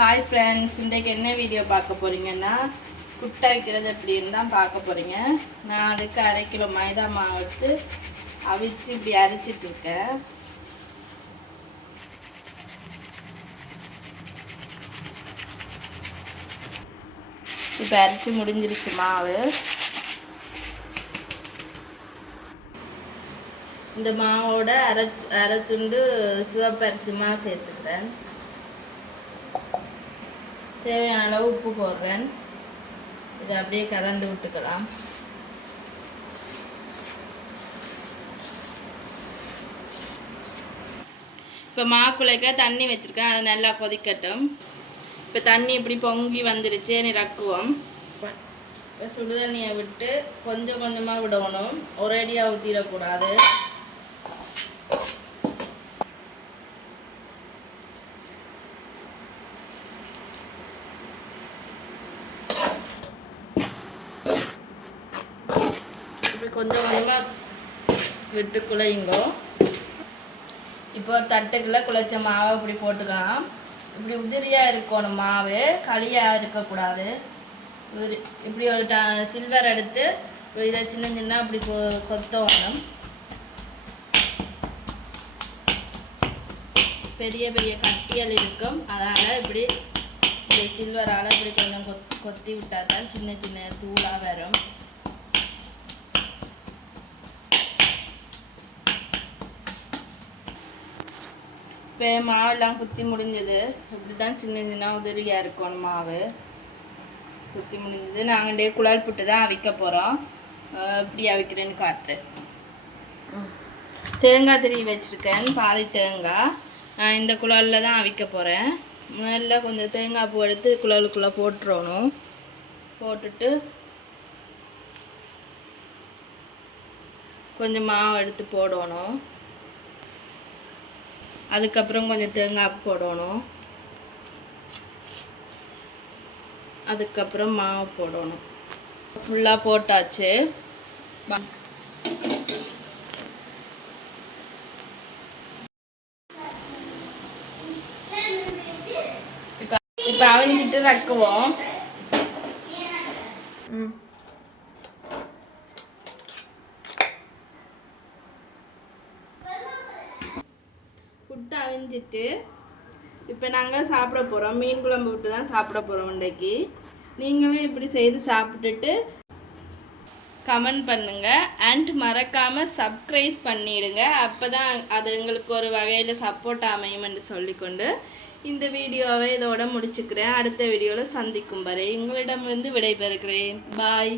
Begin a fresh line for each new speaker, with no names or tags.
Hi friends இன்றைக்கு என்ன video பார்க்க போகிறீங்கன்னா குட்டை வைக்கிறது எப்படின்னு தான் பார்க்க போகிறீங்க நான் அதுக்கு அரை கிலோ மைதா மாவு எடுத்து அவிச்சு இப்படி அரைச்சிட்டு இருக்கேன். இப்போ அரைச்சி முடிஞ்சிருச்சு மாவு. இந்த மாவோட அரை அரைச்சுண்டு சிவப்பரிசிமா சேர்த்துக்கிறேன். தேவையான அளவு உப்பு போடுறேன். இதை அப்படியே கலந்து விட்டுக்கலாம். இப்போ மாக்குலைக்க தண்ணி வச்சுருக்கேன். அது நல்லா கொதிக்கட்டும். இப்போ தண்ணி இப்படி பொங்கி வந்துருச்சு. நிறக்குவோம் இப்போ சுடுதண்ணியை விட்டு கொஞ்சம் கொஞ்சமாக விடணும். ஒரேடியாக ஊற்றிடக்கூடாது கொஞ்சம் கொஞ்சமாக விட்டு குழையுங்கோ. இப்போ தட்டுக்குள்ளே குழைச்ச மாவை இப்படி போட்டுக்கலாம். இப்படி உதிரியாக இருக்கணும் மாவு களியாக இருக்கக்கூடாது. உதிரி இப்படி ஒரு ட சில்வர் எடுத்து இதை சின்ன சின்ன இப்படி கொ கொத்த வேணும் பெரிய பெரிய கட்டியல் இருக்கும். அதனால் இப்படி இந்த சில்வரால் இப்படி கொஞ்சம் கொத் கொத்தி விட்டால் தான் சின்ன சின்ன தூளாக வரும். இப்போ மாவெல்லாம் குத்தி முடிஞ்சது. இப்படி தான் சின்ன சின்ன உதிரியாக இருக்கணும் மாவு. குத்தி முடிஞ்சது. நாங்கள் டே குழால் புட்டு தான் அவிக்க போகிறோம் இப்படி அவிக்கிறேன்னு காட்டுறேன். தேங்காய் திரி வச்சுருக்கேன். பாதி தேங்காய். நான் இந்த குழாலில் தான் அவிக்க போகிறேன் முதல்ல கொஞ்சம் தேங்காய் பூ எடுத்து குழலுக்குள்ளே போட்டுறணும். போட்டுட்டு கொஞ்சம் மாவு எடுத்து போடணும். அதுக்கப்புறம் கொஞ்சம் தேங்காய் போடணும். அதுக்கப்புறம் மாவு போடணும். ஃபுல்லாக போட்டாச்சு. இப்போ இப்போ அவிஞ்சிட்டு ரக்குவோம் ம். புட்டு அவிஞ்சிட்டு இப்போ நாங்கள் சாப்பிட போகிறோம் மீன் குழம்பு விட்டு தான் சாப்பிட போகிறோம் இன்றைக்கு. நீங்களும் இப்படி செய்து சாப்பிட்டுட்டு கமெண்ட் பண்ணுங்கள் அண்ட் மறக்காமல் சப்ஸ்கிரைப் பண்ணிடுங்க. அப்போ தான் அது எங்களுக்கு ஒரு வகையில் சப்போர்ட் அமையும்னு சொல்லிக்கொண்டு இந்த வீடியோவை இதோட முடிச்சுக்கிறேன். அடுத்த வீடியோவில் சந்திக்கும் வரை உங்களிடம் வந்து விடைபெறுகிறேன். பாய்